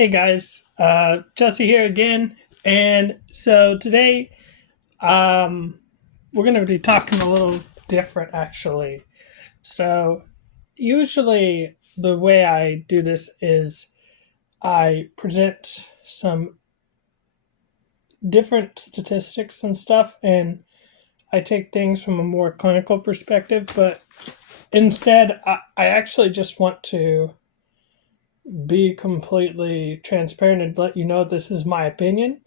Hey guys, Jesse here again, and so today we're going to be talking a little different actually. So usually the way I do this is I present some different statistics and stuff, and I take things from a more clinical perspective, but instead I actually just want to be completely transparent and let you know this is my opinion.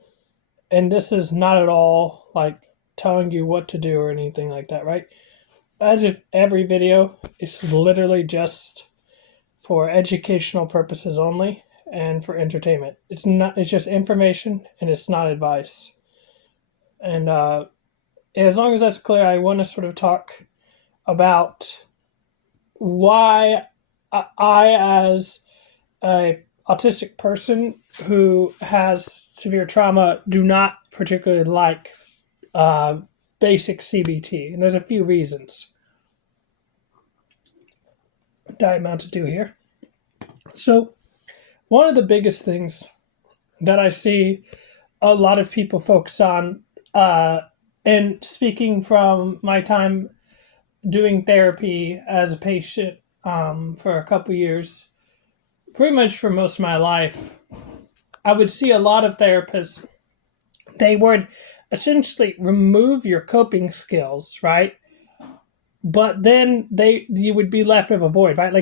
And this is not at all like telling you what to do or anything like that, right? As if every video is literally just for educational purposes only and for entertainment. It's not. It's just information and it's not advice. And as long as that's clear, I want to sort of talk about why as a autistic person who has severe trauma, do not particularly like uh, basic CBT. And there's a few reasons. Diet Mountain Dew here. So, one of the biggest things that I see a lot of people focus on, and speaking from my time doing therapy as a patient for a couple years, pretty much for most of my life, I would see a lot of therapists. They would essentially remove your coping skills, right? But then you would be left with a void, right?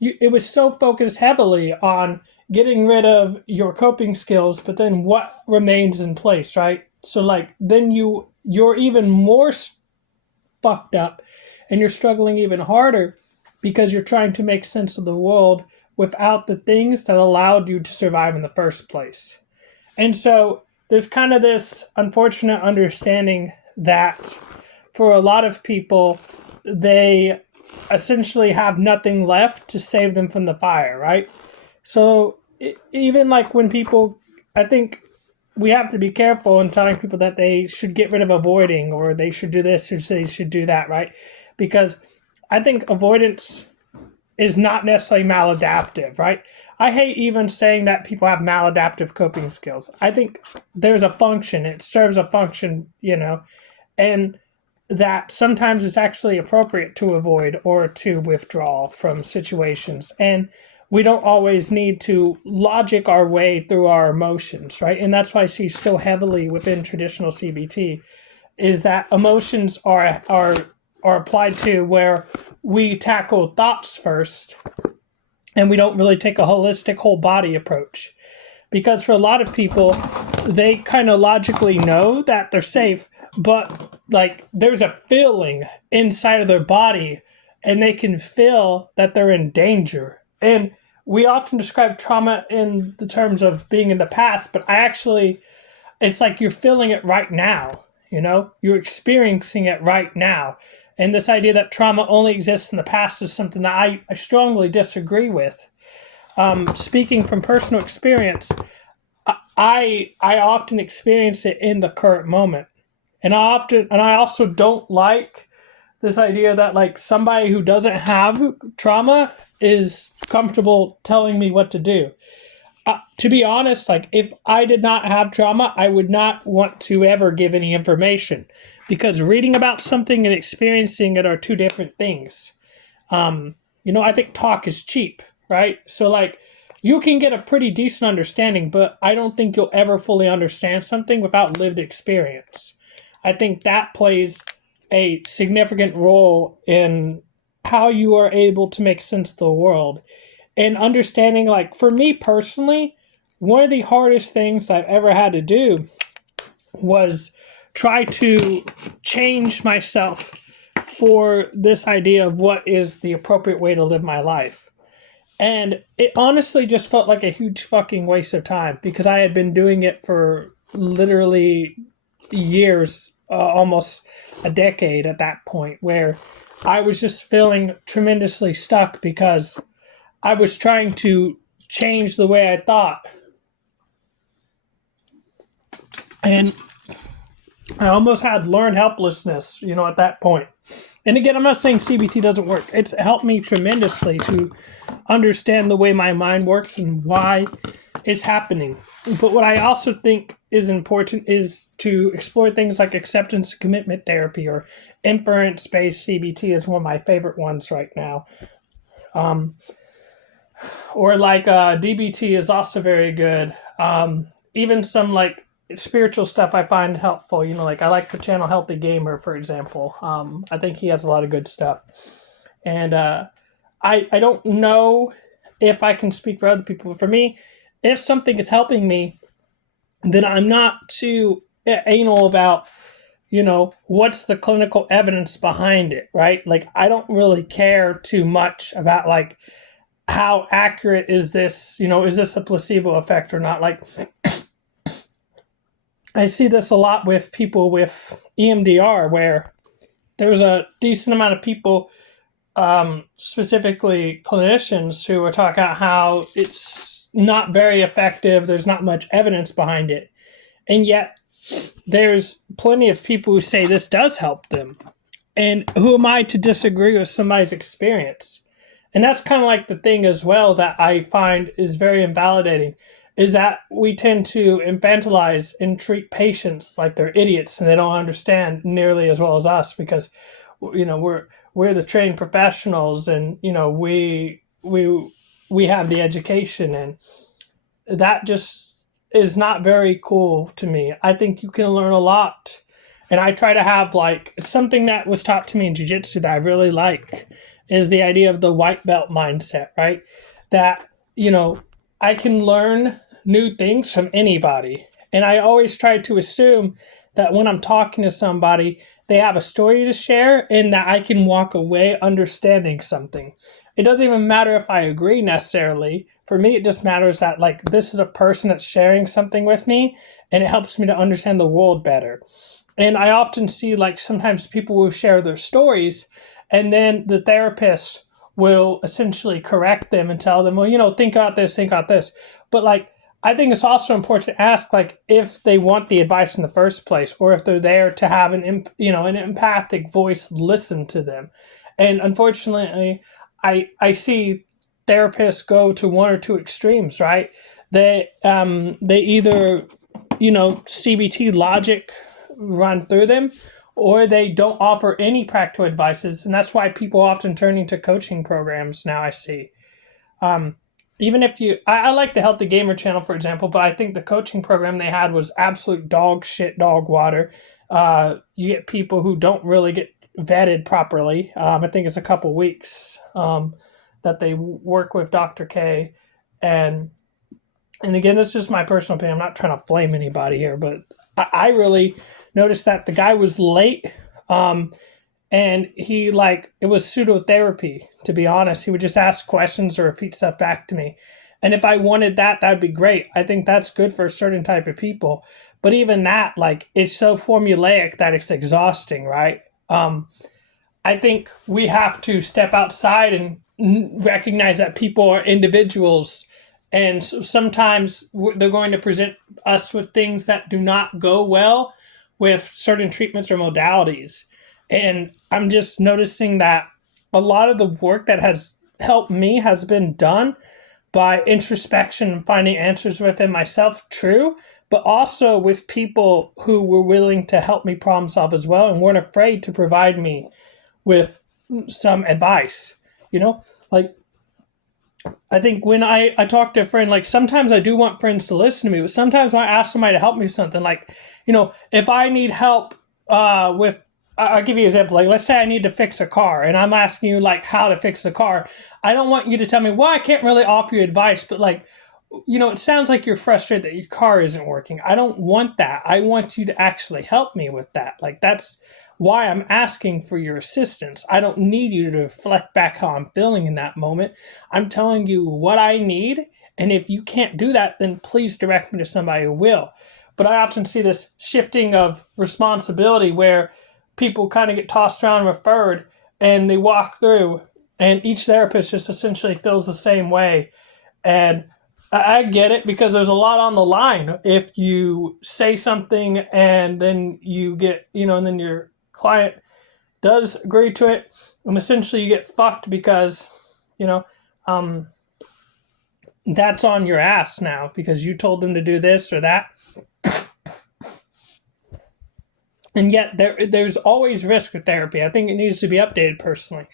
It was so focused heavily on getting rid of your coping skills, but then what remains in place, right? So then you're even more fucked up, and you're struggling even harder because you're trying to make sense of the world without the things that allowed you to survive in the first place. And so there's kind of this unfortunate understanding that for a lot of people, they essentially have nothing left to save them from the fire, right? So even like when people, I think we have to be careful in telling people that they should get rid of avoiding or they should do this or they should do that, right? Because I think avoidance is not necessarily maladaptive, right? I hate even saying that people have maladaptive coping skills. I think there's a function, it serves a function, and that sometimes it's actually appropriate to avoid or to withdraw from situations. And we don't always need to logic our way through our emotions, right? And that's why I see so heavily within traditional CBT is that emotions are applied to where we tackle thoughts first and we don't really take a holistic whole body approach. Because for a lot of people, they kind of logically know that they're safe, but there's a feeling inside of their body and they can feel that they're in danger. And we often describe trauma in the terms of being in the past, but it's like you're feeling it right now, you're experiencing it right now. And this idea that trauma only exists in the past is something that I strongly disagree with. Speaking from personal experience, I often experience it in the current moment. And I also don't like this idea that somebody who doesn't have trauma is comfortable telling me what to do. To be honest, if I did not have trauma, I would not want to ever give any information because reading about something and experiencing it are two different things. I think talk is cheap, right? So you can get a pretty decent understanding, but I don't think you'll ever fully understand something without lived experience. I think that plays a significant role in how you are able to make sense of the world. And understanding, for me personally, one of the hardest things I've ever had to do was try to change myself for this idea of what is the appropriate way to live my life. And it honestly just felt like a huge fucking waste of time because I had been doing it for literally years, almost a decade at that point, where I was just feeling tremendously stuck because I was trying to change the way I thought. And I almost had learned helplessness, at that point. And again, I'm not saying CBT doesn't work. It's helped me tremendously to understand the way my mind works and why is happening. But what I also think is important is to explore things like acceptance and commitment therapy, or inference based CBT is one of my favorite ones right now. Or like DBT is also very good. Even some like spiritual stuff I find helpful. Like I like the channel Healthy Gamer, for example. I think he has a lot of good stuff. And I don't know if I can speak for other people, but for me, if something is helping me, then I'm not too anal about, what's the clinical evidence behind it, right? Like, I don't really care too much about, like, how accurate is this, is this a placebo effect or not? Like, I see this a lot with people with EMDR, where there's a decent amount of people, specifically clinicians, who are talking about how it's not very effective. There's not much evidence behind it. And yet there's plenty of people who say this does help them. And who am I to disagree with somebody's experience? And that's kind of like the thing as well that I find is very invalidating, is that we tend to infantilize and treat patients like they're idiots and they don't understand nearly as well as us, because we're the trained professionals, and we have the education, and that just is not very cool to me. I think you can learn a lot. And I try to have, like, something that was taught to me in jiu-jitsu that I really like is the idea of the white belt mindset, right? That, I can learn new things from anybody. And I always try to assume that when I'm talking to somebody, they have a story to share and that I can walk away understanding something. It doesn't even matter if I agree necessarily. For me, it just matters that, like, this is a person that's sharing something with me, and it helps me to understand the world better. And I often see, like, sometimes people will share their stories, and then the therapist will essentially correct them and tell them, well, think about this, think about this. But, like, I think it's also important to ask, like, if they want the advice in the first place, or if they're there to have an empathic voice listen to them. And unfortunately, I see therapists go to one or two extremes, right? They either, CBT logic run through them, or they don't offer any practical advices. And that's why people often turn into coaching programs now, I see. Even if I like the Healthy Gamer channel, for example, but I think the coaching program they had was absolute dog shit, dog water. You get people who don't really get vetted properly. I think it's a couple weeks that they work with Dr. K. And again, this is just my personal opinion. I'm not trying to flame anybody here, but I really noticed that the guy was late. And he, like, it was pseudotherapy, to be honest. He would just ask questions or repeat stuff back to me. And if I wanted that, that'd be great. I think that's good for a certain type of people. But even that, like, it's so formulaic that it's exhausting, right? I think we have to step outside and recognize that people are individuals. And so sometimes they're going to present us with things that do not go well with certain treatments or modalities. And I'm just noticing that a lot of the work that has helped me has been done by introspection and finding answers within myself, true, but also with people who were willing to help me problem solve as well and weren't afraid to provide me with some advice. Like, I think when I talk to a friend, like, sometimes I do want friends to listen to me, but sometimes when I ask somebody to help me with something, like, if I need help with, I'll give you an example. Like, let's say I need to fix a car, and I'm asking you, like, how to fix the car. I don't want you to tell me, well, I can't really offer you advice, but, like, it sounds like you're frustrated that your car isn't working. I don't want that. I want you to actually help me with that. Like, that's why I'm asking for your assistance. I don't need you to reflect back how I'm feeling in that moment. I'm telling you what I need, and if you can't do that, then please direct me to somebody who will. But I often see this shifting of responsibility where people kind of get tossed around and referred, and they walk through, and each therapist just essentially feels the same way. And I get it, because there's a lot on the line. If you say something and then you get, and then your client does agree to it, and essentially you get fucked because, that's on your ass now because you told them to do this or that. And yet there's always risk with therapy. I think it needs to be updated personally.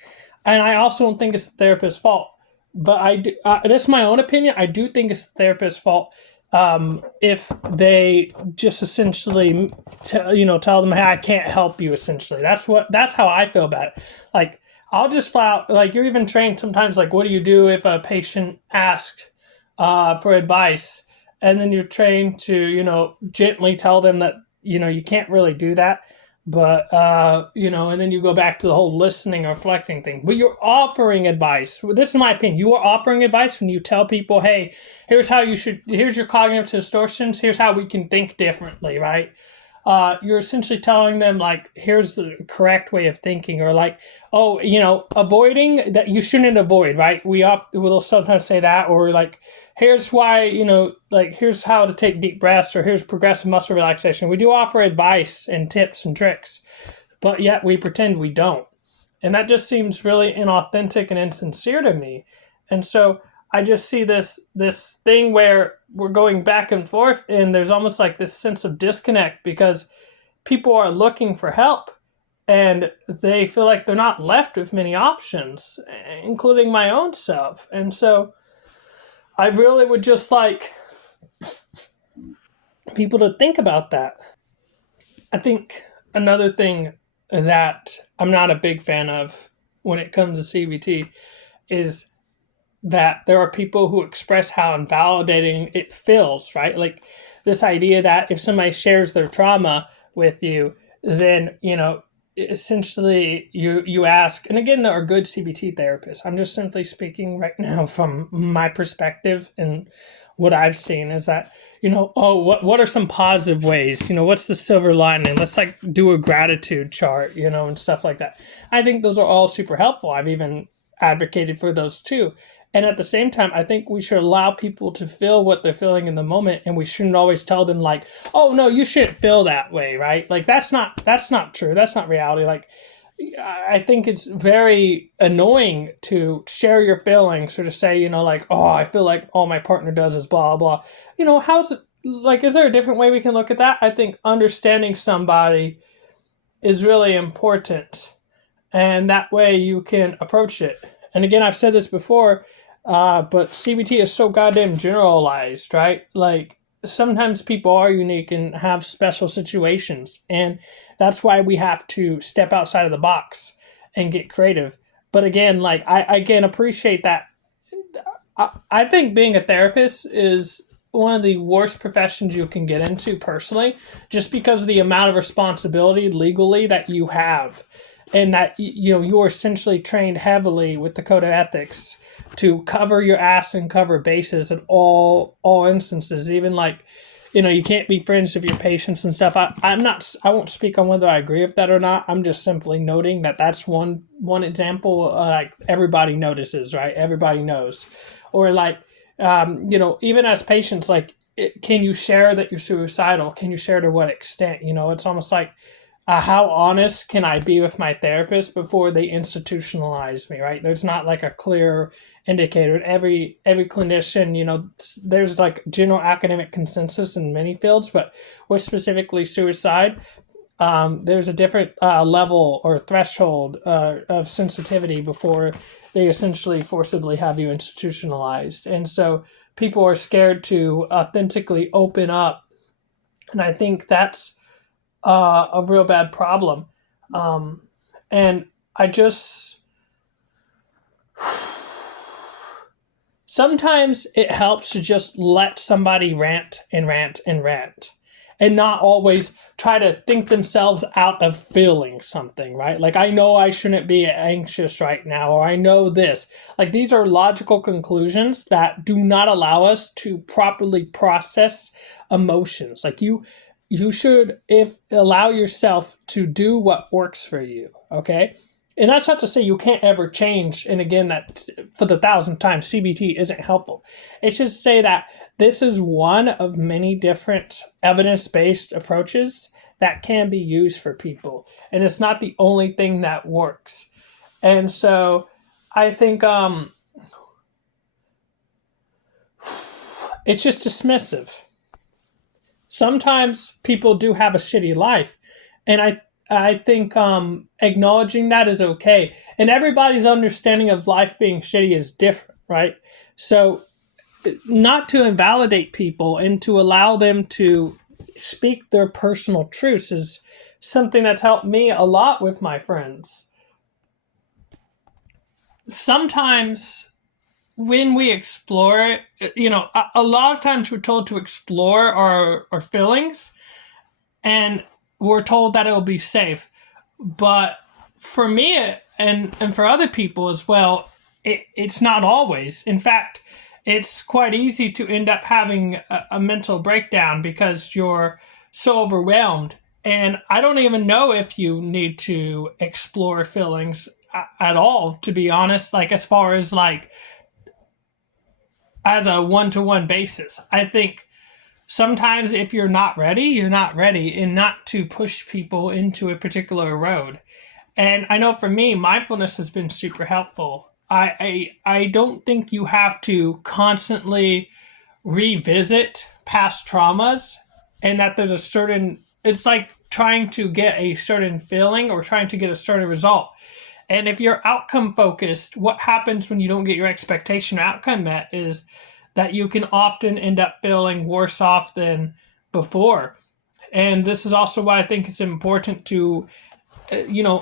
And I also don't think it's the therapist's fault. But that's my own opinion. I do think it's the therapist's fault if they just essentially tell them, hey, I can't help you. Essentially, that's how I feel about it. Like, I'll just file, like, you're even trained sometimes, like, what do you do if a patient asks for advice, and then you're trained to gently tell them that you can't really do that, but and then you go back to the whole listening or reflecting thing. But you're offering advice. This is my opinion. You are offering advice when you tell people, hey, here's your cognitive distortions, here's how we can think differently, right? You're essentially telling them, like, here's the correct way of thinking, or like, oh, avoiding that you shouldn't avoid, right? We'll sometimes say that, or like, here's why, like, here's how to take deep breaths, or here's progressive muscle relaxation. We do offer advice and tips and tricks, but yet we pretend we don't. And that just seems really inauthentic and insincere to me. And so I just see this thing where we're going back and forth, and there's almost like this sense of disconnect because people are looking for help and they feel like they're not left with many options, including my own self. And so I really would just like people to think about that. I think another thing that I'm not a big fan of when it comes to CBT is that there are people who express how invalidating it feels, right? Like this idea that if somebody shares their trauma with you, then, essentially you ask, and again, there are good CBT therapists. I'm just simply speaking right now from my perspective, and what I've seen is that, oh, what are some positive ways? What's the silver lining? Let's like do a gratitude chart, and stuff like that. I think those are all super helpful. I've even advocated for those too. And at the same time, I think we should allow people to feel what they're feeling in the moment, and we shouldn't always tell them like, "Oh no, you shouldn't feel that way," right? Like that's not true. That's not reality. Like I think it's very annoying to share your feelings or to say, like, "Oh, I feel like all my partner does is blah blah." How's it like? Is there a different way we can look at that? I think understanding somebody is really important, and that way you can approach it. And again, I've said this before, but CBT is so goddamn generalized, right? Like sometimes people are unique and have special situations, and that's why we have to step outside of the box and get creative. But again, like I again appreciate that. I think being a therapist is one of the worst professions you can get into personally, just because of the amount of responsibility legally that you have, and that you are essentially trained heavily with the code of ethics to cover your ass and cover bases in all instances. Even like, you can't be friends with your patients and stuff. I won't speak on whether I agree with that or not. I'm just simply noting that that's one example. Like everybody notices, right? Everybody knows, or like, even as patients, like, can you share that you're suicidal? Can you share to what extent? It's almost like, how honest can I be with my therapist before they institutionalize me, right? There's not like a clear indicator. Every clinician, there's like general academic consensus in many fields, but with specifically suicide, there's a different level or threshold of sensitivity before they essentially forcibly have you institutionalized. And so people are scared to authentically open up. And I think that's a real bad problem. Um, and I just sometimes it helps to just let somebody rant and rant and rant, and not always try to think themselves out of feeling something, right? Like, I know I shouldn't be anxious right now, or I know this. Like, these are logical conclusions that do not allow us to properly process emotions. Like, you should allow yourself to do what works for you, okay? And that's not to say you can't ever change. And again, that for the 1,000th time, CBT isn't helpful. It's just to say that this is one of many different evidence-based approaches that can be used for people. And it's not the only thing that works. And so I think it's just dismissive. Sometimes people do have a shitty life, and I think acknowledging that is okay. And everybody's understanding of life being shitty is different, right? So, not to invalidate people and to allow them to speak their personal truths is something that's helped me a lot with my friends. Sometimes when we explore it, a lot of times we're told to explore our feelings, and we're told that it'll be safe. But for me and for other people as well, it's not always. In fact, it's quite easy to end up having a mental breakdown because you're so overwhelmed. And I don't even know if you need to explore feelings at all, to be honest, like as far as like as a one-to-one basis. I think sometimes if you're not ready, you're not ready, and not to push people into a particular road. And I know for me, mindfulness has been super helpful. I don't think you have to constantly revisit past traumas, and that there's a certain, it's like trying to get a certain feeling or trying to get a certain result. And if you're outcome focused, what happens when you don't get your expectation outcome met is that you can often end up feeling worse off than before. And this is also why I think it's important to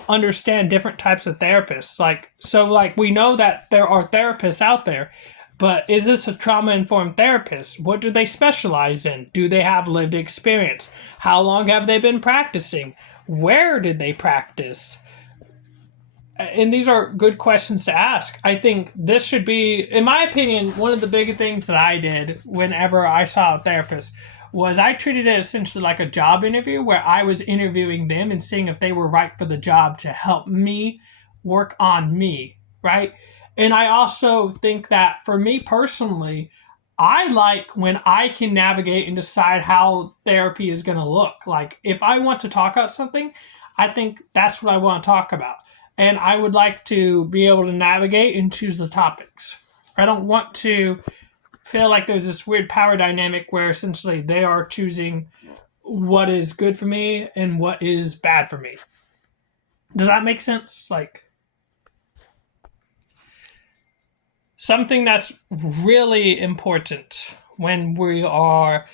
understand different types of therapists. Like we know that there are therapists out there, but is this a trauma-informed therapist? What do they specialize in? Do they have lived experience? How long have they been practicing? Where did they practice? And these are good questions to ask. I think this should be, in my opinion, one of the big things that I did whenever I saw a therapist was I treated it essentially like a job interview where I was interviewing them and seeing if they were right for the job to help me work on me, right? And I also think that for me personally, I like when I can navigate and decide how therapy is going to look. Like if I want to talk about something, I think that's what I want to talk about. And I would like to be able to navigate and choose the topics. I don't want to feel like there's this weird power dynamic where essentially they are choosing what is good for me and what is bad for me. Does that make sense? Like, something that's really important when we are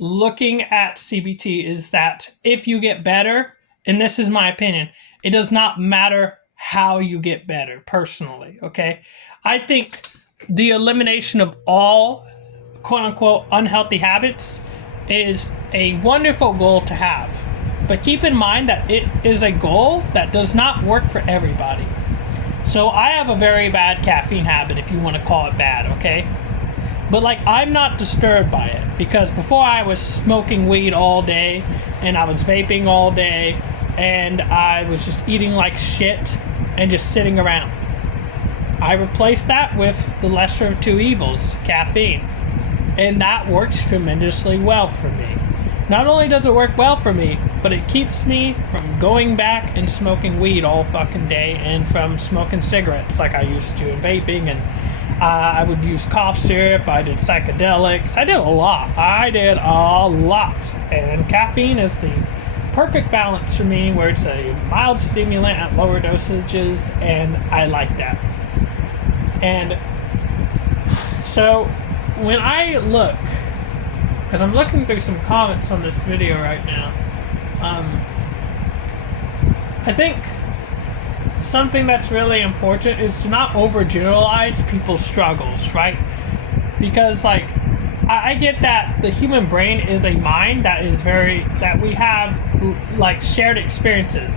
looking at CBT is that if you get better, and this is my opinion, it does not matter how you get better personally, okay? I think the elimination of all quote-unquote unhealthy habits is a wonderful goal to have. But keep in mind that it is a goal that does not work for everybody. So I have a very bad caffeine habit, if you want to call it bad, okay? But like, I'm not disturbed by it because before I was smoking weed all day and I was vaping all day and I was just eating like shit and just sitting around. I replaced that with the lesser of two evils, caffeine. And that works tremendously well for me. Not only does it work well for me, but it keeps me from going back and smoking weed all fucking day and from smoking cigarettes like I used to and vaping. And I would use cough syrup. I did psychedelics. I did a lot. And caffeine is the perfect balance for me where it's a mild stimulant at lower dosages, and I like that. And so when I look, because I'm looking through some comments on this video right now, I think something that's really important is to not overgeneralize people's struggles, right? Because like, I get that the human brain is a mind that we have like shared experiences,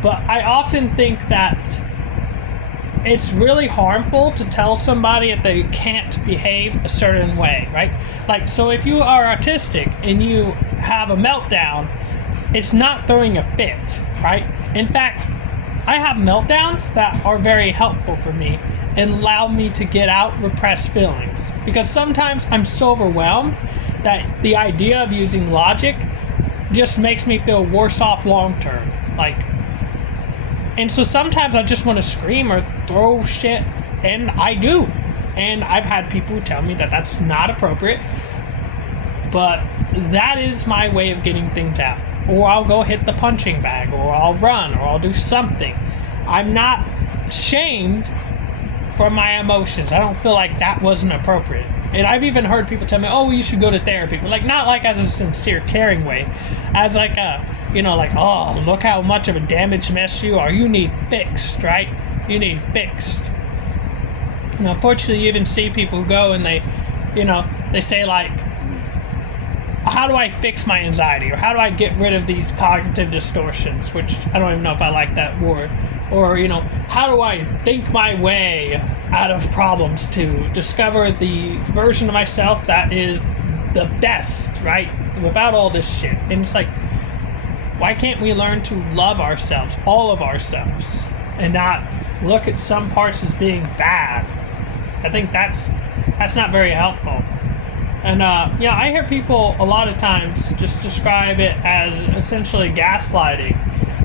but I often think that it's really harmful to tell somebody that they can't behave a certain way, right? Like, so if you are autistic and you have a meltdown, it's not throwing a fit, right? In fact, I have meltdowns that are very helpful for me and allow me to get out repressed feelings. Because sometimes I'm so overwhelmed that the idea of using logic just makes me feel worse off long term. And so sometimes I just want to scream or throw shit, and I do. And I've had people tell me that that's not appropriate, but that is my way of getting things out. Or I'll go hit the punching bag, or I'll run, or I'll do something. I'm not shamed for my emotions. I don't feel like that wasn't appropriate. And I've even heard people tell me, oh, you should go to therapy. But like, not like as a sincere, caring way. As like a, like, oh, look how much of a damaged mess you are. You need fixed, right? You need fixed. And unfortunately, you even see people who go and they say like, how do I fix my anxiety? Or how do I get rid of these cognitive distortions? Which I don't even know if I like that word. Or, how do I think my way out of problems to discover the version of myself that is the best, right? Without all this shit. And it's like, why can't we learn to love ourselves, all of ourselves, and not look at some parts as being bad? I think that's not very helpful. And I hear people a lot of times just describe it as essentially gaslighting,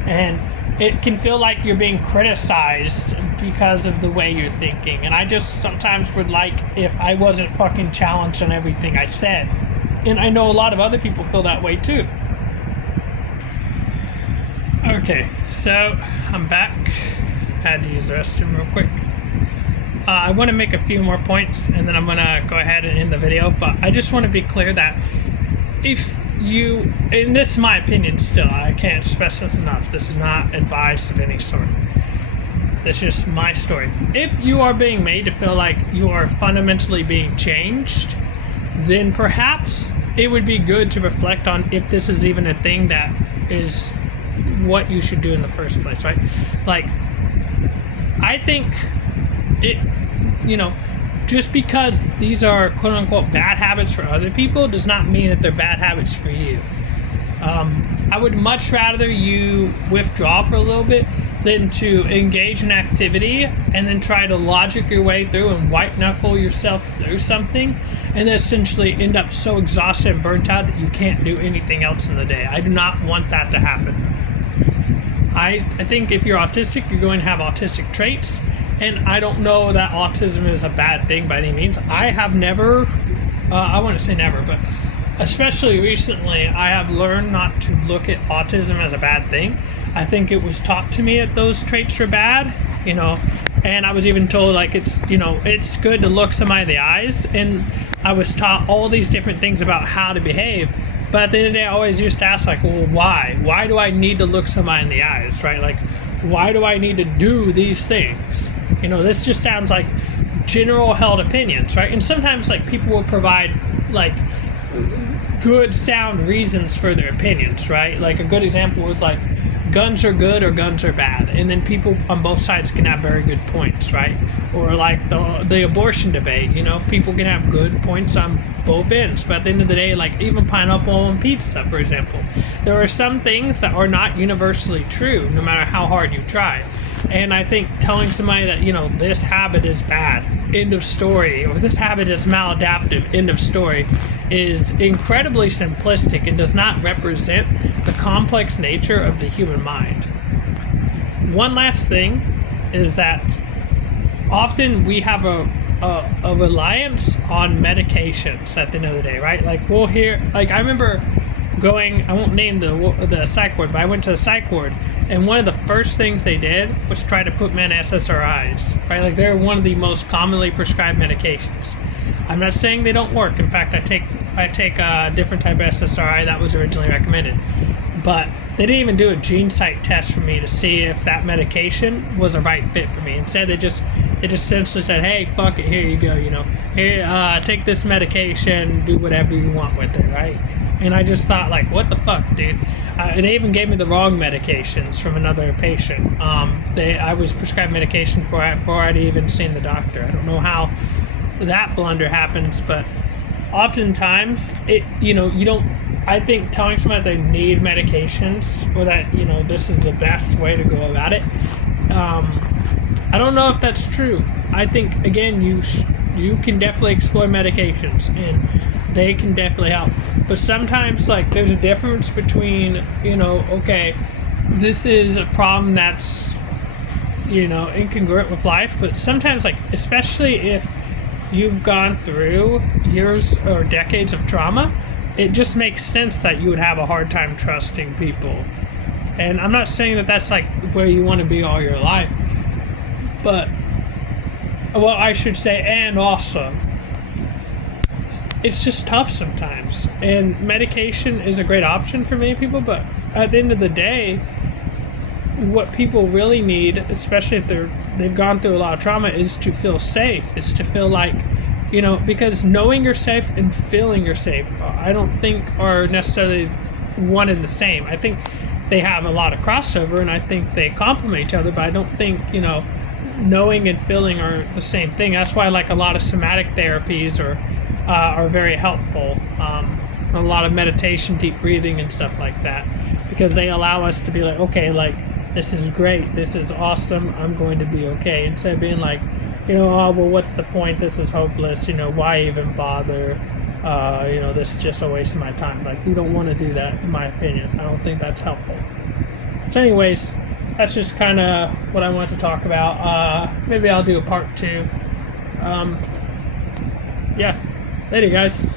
and it can feel like you're being criticized because of the way you're thinking. And I just sometimes would like if I wasn't fucking challenged on everything I said. And I know a lot of other people feel that way too. Okay, so I'm back. Had to use the restroom real quick. I want to make a few more points, and then I'm going to go ahead and end the video. But I just want to be clear that if you, and this is my opinion still, I can't stress this enough, this is not advice of any sort. It's just my story. If you are being made to feel like you are fundamentally being changed, then perhaps it would be good to reflect on if this is even a thing that is what you should do in the first place, right? Like, I think it, just because these are quote-unquote bad habits for other people does not mean that they're bad habits for you. I would much rather you withdraw for a little bit than to engage in activity and then try to logic your way through and white-knuckle yourself through something and then essentially end up so exhausted and burnt out that you can't do anything else in the day. I do not want that to happen. I think if you're autistic, you're going to have autistic traits. And I don't know that autism is a bad thing by any means. I have never, I wouldn't say never, but especially recently, I have learned not to look at autism as a bad thing. I think it was taught to me that those traits are bad, and I was even told like it's good to look somebody in the eyes. And I was taught all these different things about how to behave. But at the end of the day, I always used to ask like, well, why? Why do I need to look somebody in the eyes, right? Like, why do I need to do these things? This just sounds like general held opinions, right? And sometimes like people will provide like good sound reasons for their opinions, right? Like a good example was like guns are good or guns are bad, and then people on both sides can have very good points, right? Or like the abortion debate, people can have good points on both ends, but at the end of the day, like even pineapple on pizza, for example, there are some things that are not universally true no matter how hard you try. And I think telling somebody that this habit is bad, end of story, or this habit is maladaptive, end of story, is incredibly simplistic and does not represent the complex nature of the human mind. One last thing is that often we have a reliance on medications at the end of the day, right? Like we'll hear, like I remember going, I won't name the psych ward, but I went to the psych ward, and one of the first things they did was try to put me on SSRIs, right? Like they're one of the most commonly prescribed medications. I'm not saying they don't work. In fact, I take a different type of SSRI that was originally recommended, but they didn't even do a gene site test for me to see if that medication was a right fit for me. Instead, it just essentially said, hey, fuck it, here you go, here, take this medication, do whatever you want with it, right? And I just thought, like, what the fuck, dude? They even gave me the wrong medications from another patient. I was prescribed medication before I'd even seen the doctor. I don't know how that blunder happens, but oftentimes, you don't, I think telling somebody that they need medications or that, this is the best way to go about it, I don't know if that's true. I think, again, you can definitely explore medications, and they can definitely help. But sometimes, like, there's a difference between, okay, this is a problem that's, incongruent with life, but sometimes, like, especially if you've gone through years or decades of trauma, it just makes sense that you would have a hard time trusting people. And I'm not saying that that's like where you want to be all your life, but, well, I should say, and also, it's just tough sometimes. And medication is a great option for many people, but at the end of the day, what people really need, especially if they've gone through a lot of trauma, is to feel safe. It's to feel like, because knowing you're safe and feeling you're safe, I don't think are necessarily one and the same. I think they have a lot of crossover, and I think they complement each other, but I don't think, knowing and feeling are the same thing. That's why like a lot of somatic therapies are very helpful. A lot of meditation, deep breathing and stuff like that, because they allow us to be like, okay, like, this is great, this is awesome, I'm going to be okay, instead of being like, oh, well, what's the point, this is hopeless, why even bother, this is just a waste of my time. Like, you don't want to do that, in my opinion. I don't think that's helpful. So anyways, that's just kind of what I wanted to talk about. Maybe I'll do a part 2. Yeah, later guys.